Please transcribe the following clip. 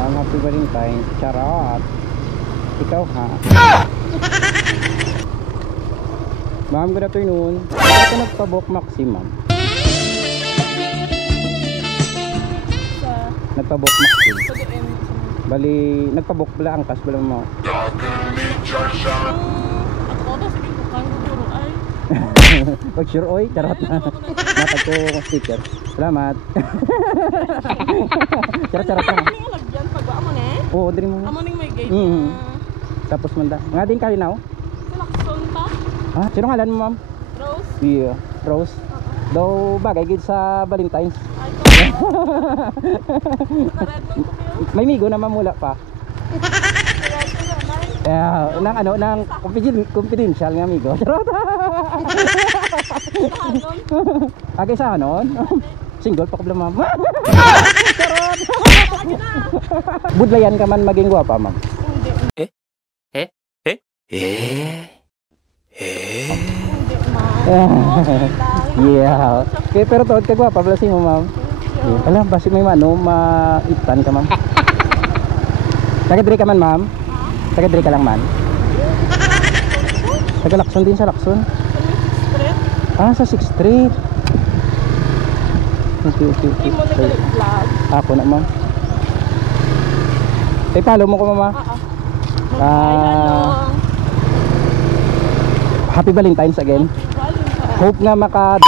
Ma'am, happy Valentine. Charot. Ikaw ha. Ma'am, good afternoon. Ito nagpabok maxi, ma'am. Nagpabok maxi. Bali, nagpabok bala ang kas bala mo. Pag sure oy, charot na. Matag ko sticker. Salamat. Charot lang. Oo, diri mo. Amoning may gate. Tapos manda. Nga din kalinaw? Lakson pa. Ah, sino ngalan mo, ma'am? Rose. Yeah, Rose. Daw bagay gid sa Valentine's. Ay, May migo na mamula pa. Nang ano, nang confidential nga amigo. Charot. Agay sa anon. Single pa ko bala, ma'am. Charot. Budlayan ka man maging gwapa, ma'am. Yeah. Okay, pero tuod ka gwapa bala mo, ma'am. Alam, basi may mano maitan ka, ma'am. Taga diri ka man, ma'am. Taga diri ka lang man. Taga Lacson din sa Lacson. Ah, sa 6th Street. Okay. Ako na, ma'am. Follow mo ko, mama. Happy Valentine's again. Hope nga maka